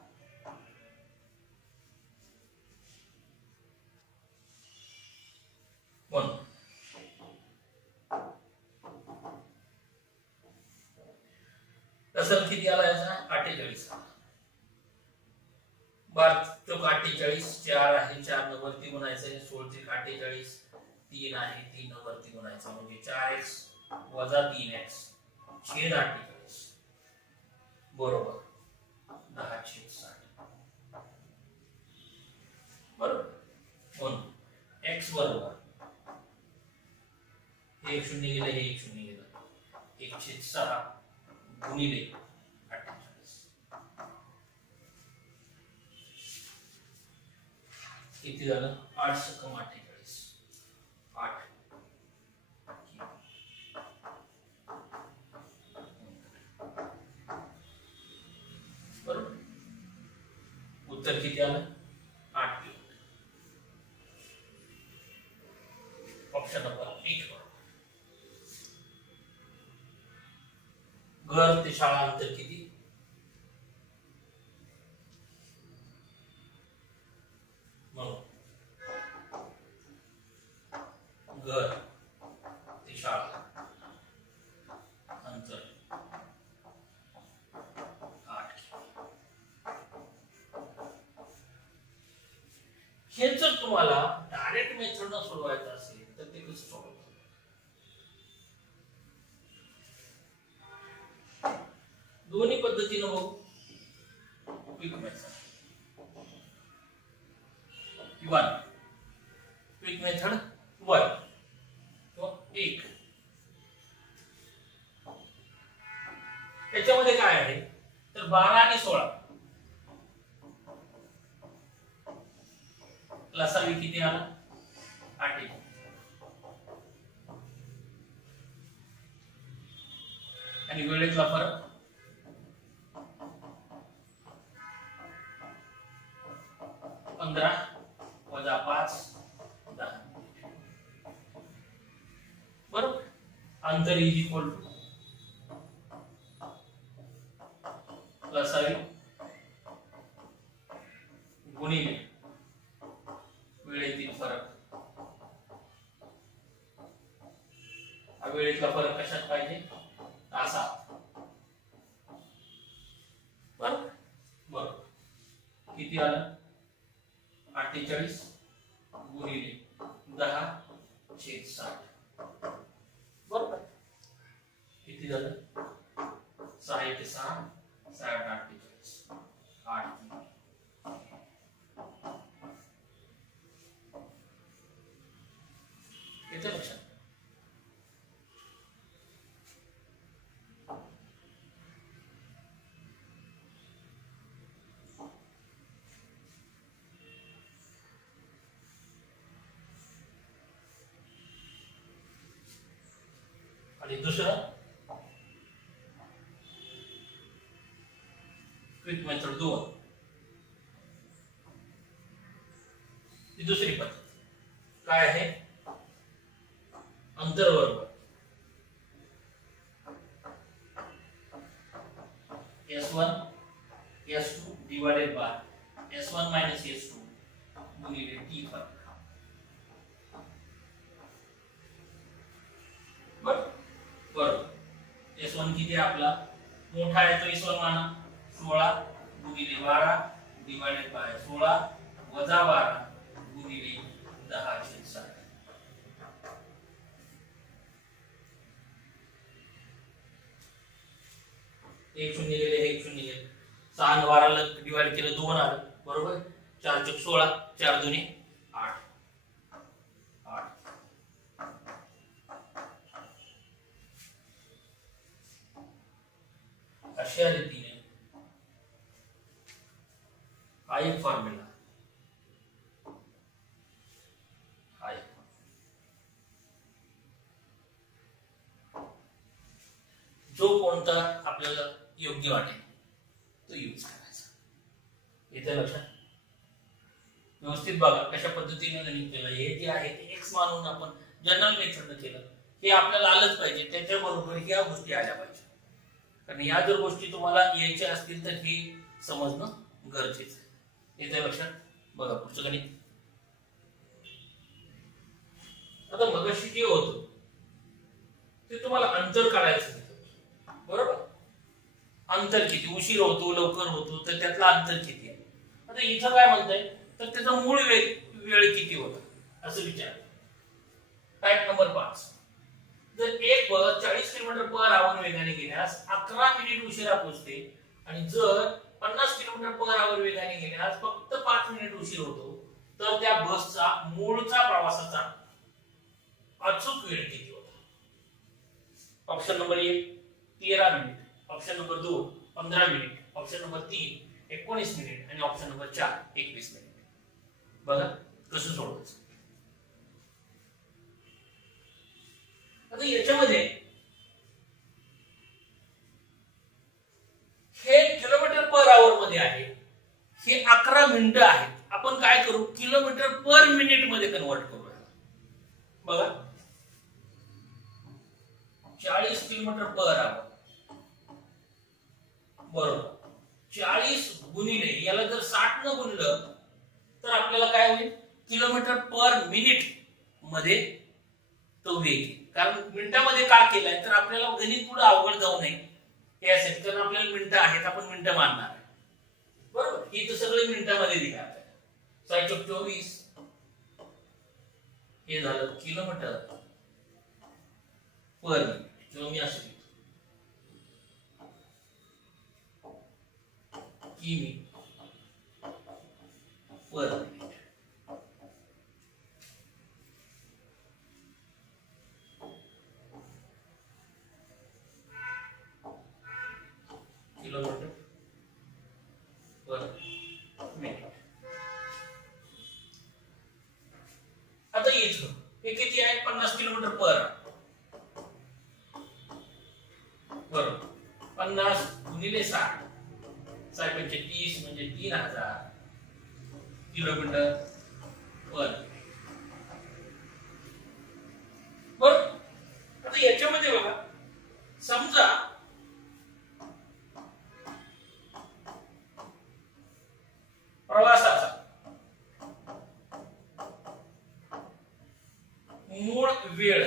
म्हणून तसं किती आला याचा? 48 आला. 12 चौक 48, 4 आहे 4 न वरती गुणायचं आहे, 16 चे 48, 3 आहे 3 न वरती गुणायचं म्हणजे 4x वजा 3x छेद 48 बरोबर 10/60. बरोबर, म्हणून x बरोबर हे 1 शून्य गेलं, हे 1 शून्य गेलं, 1/6 गुणिले 48 किती झालं? 8×48 8. बरोबर, उत्तर किती आलं? 8 किलोमीटर. ऑप्शन नंबर 8 बरोबर. घर ते शाळा अंतर किती? म्हणून घर ते शाळा अंतर 8 किलोमीटर. हे जर तुम्हाला डायरेक्ट मेथडने सोडवायचं असेल तर ते कसं सोडवायचं? दोन्ही पद्धतीने बघू. क्विक मेथड किंवा क्विक मेथड 1 किंवा 1. त्याच्यामध्ये काय आहे तर 12 आणि 16 लसावी किती आला? 8. आणि वेळेतला फरक 15 वजा 5 10. बरोबर, अंतर इज इक्वल टू लसावी गुणिले वेळेतील फरक. हा वेळेतला फरक कशात पाहिजे? तासात. बरोबर, बरोबर किती आलं? 48 गुणिले 10/60. बरोबर, किती झालं? 6×6 6×8 8. येतं लक्षात? आणि दुसरं क्विक मेथड 2 ही दुसरी पद्धत काय आहे? अंतर बरोबर S1 S2 divided by S1 minus S2 गुणिले T फरक. बरोबर. S1 किती आहे आपला मोठा आहे तो S1 माना 16 गुणिले 12 डिवाइडेड बाय 16 वजा 12 गुणिले 10/60. एक शून्य गेले एक शून्य गेले 6 ने 12 ला डिवाइड केलं 2 आलं बरोबर. 4 × 16 4 2 8 8. अशा रीतीने हा एक फॉर्म्युला जो कोणता आपल्याला योग्य वाटेल तो यूज करायचा. इथे लक्षात व्यवस्थित बघा कशा पद्धतीने गणित केलं. हे जे आहे ते एक्स मानून आपण जनरल मेथडने केलं. हे आपल्याला आलंच पाहिजे. त्याच्याबरोबर ह्या गोष्टी आल्या पाहिजे. कारण या जर गोष्टी तुम्हाला यायच्या असतील तर हे समजणं गरजेचं आहे. इथे लक्षात बघा पुढचं गणित. आता मगाशी जे होतं ते तुम्हाला अंतर काढायचं बरोबर. अंतर किती उशीर होतो लवकर होतो तर त्यातला अंतर किती आहे. आता इथं काय म्हणताय तर त्याचा मूळ वेळ किती होता असं विचार. टाइप नंबर 5 जर एक बस 40 km/h वेगाने गेल्यास 11 मिनिट उशिरा पोहोचते आणि जर 50 km/h वेगाने गेल्यास फक्त 5 मिनिट उशीर होतो तर त्या बसचा मूळचा प्रवासाचा अचूक वेळ किती होता. Option number 1 13 minute, option number 2 15 minute, option number 3 19 minute आणि ऑप्शन नंबर 4 21 मिनिट. बघा कसं सोडवायचं. आता याच्यामध्ये हे km/h मध्ये आहे. हे 11 मिनिटं आहेत. आपण काय करू km/min मध्ये कन्वर्ट करूया. बघा 40 km/h बरोबर 40 गुणिले याला जर 60 न गुणलं तर आपल्याला काय होईल km/min मध्ये तो वेग. कारण मिनिटामध्ये का केलाय तर आपल्याला गणित पुढे अवघड जाऊ नये यासाठी. कारण आपल्याला मिनिटं आहेत आपण मिनिटं मानणार आहे बरोबर. हे तर सगळे मिनिटामध्ये दिलं आहे. 6/24 हे झालं km/min किंवा मी असं लिहितो किमी per minute. Kilometre per minute. आता इथं हे किती आहे 50 km/h बरोबर. 50 गुणिले 60 30 म्हणजे 3000 किलोमीटर पर बरोबर. आता याच्यामध्ये बघा समजा प्रवासाचा मूळ वेळ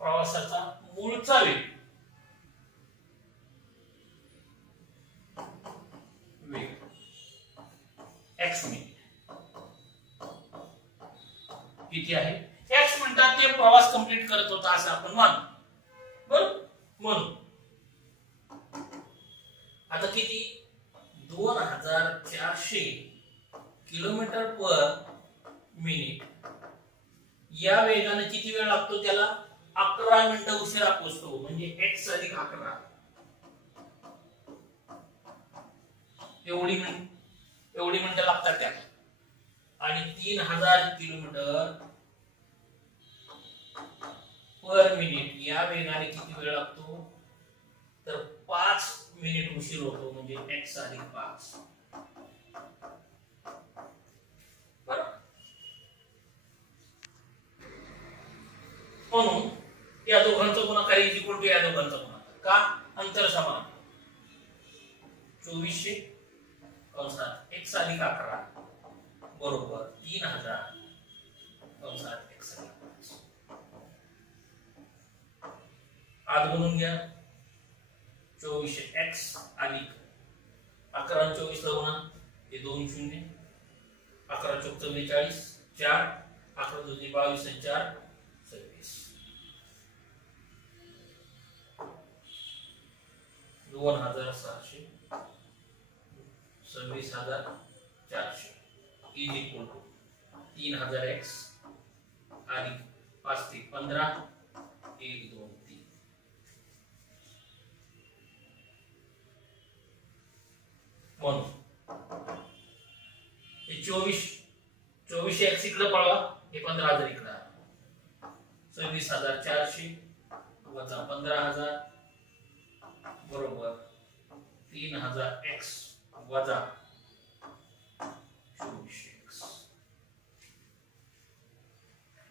प्रवासाचा मूळचा वेग x मिनिट किती आहे. x मिनिटात ते प्रवास कंप्लीट करत होता असं आपण मानू बरोबर. म्हणून आता किती 2400 km/min या वेगाने किती वेळ लागतो त्याला 11 मिनिटं उशिरा पोहोचतो म्हणजे x + 11 एवढी मिनिटं लागतात त्याला. आणि 3000 km/min या वेगाने किती वेळ लागतो तर 5 मिनिट उशीर होतो म्हणजे x + 5 बरोबर. म्हणून या दोघांचा गुणाकार या दोघांचा गुणाकार का अंतर समान 2400 कंसात x अधिक 11 बरोबर 3000 कंसात x अधिक 5. आत बनवून घ्या. 2400x अधिक 11 24 ला गुणा हे 2 शून्य 11 चौक 44 4 11 2 22 आणि 4 26 2600 26400 इज इक्वल टू 3000x अधिक 5 ते 15 1 2 3. म्हणून हे 2400x इकडे पळवा हे 15000 इकडे 26400 वजा 15000 बरोबर 3000x वजा 2400x.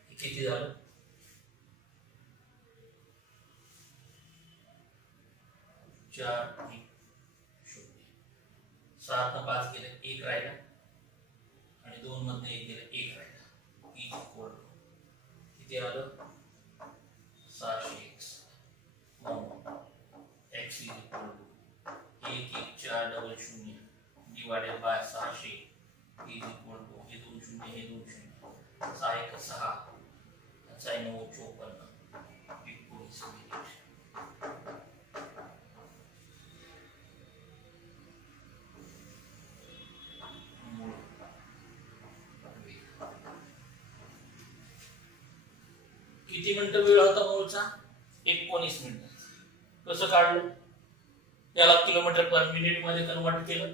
हे किती झालं? 4 1 0 7 न 5 गेले 1 राहिला आणि 2 मध्ये 1 गेले 1 राहिला. इक्वल किती आलं? 600x. म्हणून x is equal to 11400 divided by 600 is equal to हे 2 शून्य हे 2 शून्य 6 1 6 6 9 54 19 मिनिट. किती मिनिटं वेळ होता मूळचा? 19 मिनिट. कसं काढलं? याला किलोमीटर पर मिनिट मध्ये कन्वर्ट केलं.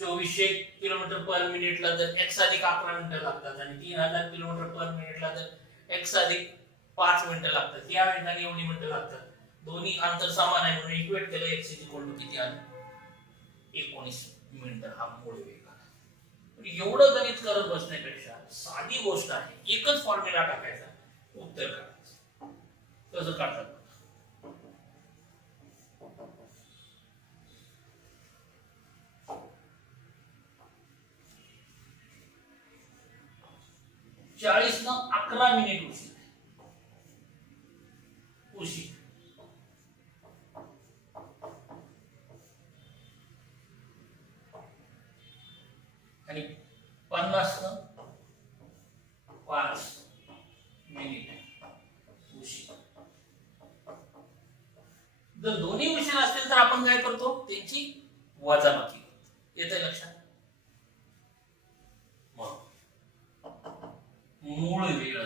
2400 किलोमीटर पर मिनिटला जर x अधिक 11 मिनिटं लागतात आणि 3000 किलोमीटर पर मिनिटला जर x अधिक 5 मिनिटं लागतात. या वेगाने एवढी मिनिटं लागतात. दोन्ही अंतर समान आहे म्हणून इक्वेट केलं. x किती आलं? 19 मिनिटं हा मूळ वेग आला. एवढं गणित करत बसण्यापेक्षा साधी गोष्ट आहे. एकच फॉर्म्युला टाकायचा उत्तर काढायचं. कसं काढतात? 40 न 11 मिनिट उशीर आणि 50 न 5 मिनिट उशीर. जर दोन्ही उशीर असतील तर आपण काय करतो? त्यांची वजाबाकी करतो. येतंय लक्षात? मूळ वेळ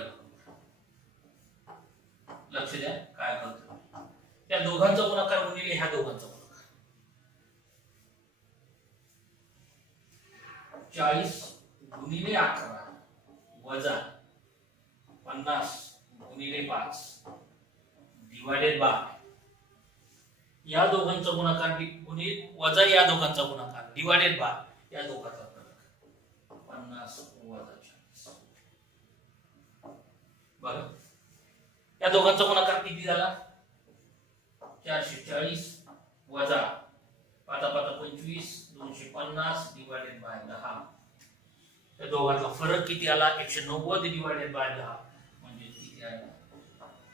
लक्ष द्या काय करतो. त्या दोघांचा गुणाकार गुणिले ह्या दोघांचा गुणाकार. 40 गुणिले 11 वजा 50 गुणिले 5 डिवाइडेड बाय या दोघांचा गुणाकार गुणिले वजा या दोघांचा गुणाकार डिवाइडेड बाय या दोघांचा फरक 50 वजा 40. बघा या दोघांचा गुणाकार किती झाला? 440 वजा 5 5 25 250 डिवाइडेड बाय 10. त्या दोघांचा फरक किती आला? 190 डिवाइडेड बाय 10 म्हणजे किती आला?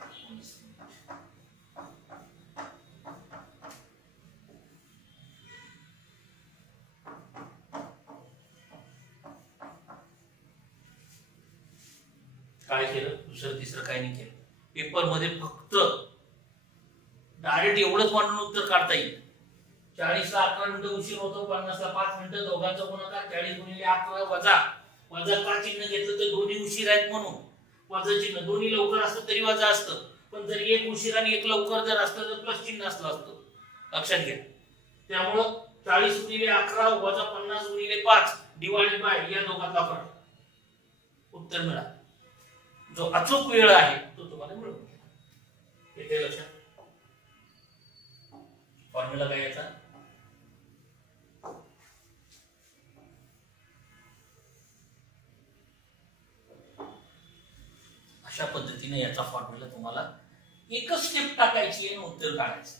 19 मिनिट. काय केलं? दुसरं तिसरं काही नाही केलं. पेपर मध्ये फक्त डायरेक्ट एवढंच मांडून उत्तर काढता येईल. 40 ला 11 मिनिटं उशीर होतो, 50 ला 5 मिनिटं, दोघांचा गुणाकार 40 गुणिले 11 वजा का चिन्ह घेतलं तर दोन्ही उशीर आहेत म्हणून वजा चिन्ह. दोन्ही लवकर असतं तरी वजा असतं, पण जर एक उशीर आणि एक लवकर जर असतं तर प्लस चिन्ह असतं. लक्षात घ्या. त्यामुळं 40 गुणिले 11 वजा 50 गुणिले 5 डिवाइडेड बाय या दोघांचा फरक उत्तर मिळालं. जो अचूक वेळ आहे तो तुम्हाला मिळून गेला. येते लक्षात? फॉर्म्युला काय याचा? अशा पद्धतीने याचा फॉर्म्युला तुम्हाला एकच स्टेप टाकायची आणि उत्तर काढायचं.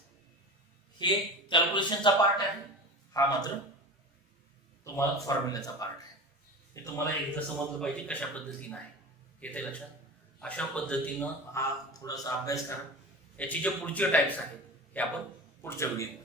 हे कॅल्क्युलेशनचा पार्ट आहे. हा मात्र तुम्हाला फॉर्म्युलाचा पार्ट आहे. हे तुम्हाला एकदा समजलं पाहिजे कशा पद्धतीने आहे. येते लक्षात? अशा पद्धतीनं हा थोडासा अभ्यास करा. याची जे पुढचे टाइप्स आहेत हे आपण पुढच्या व्हिडिओ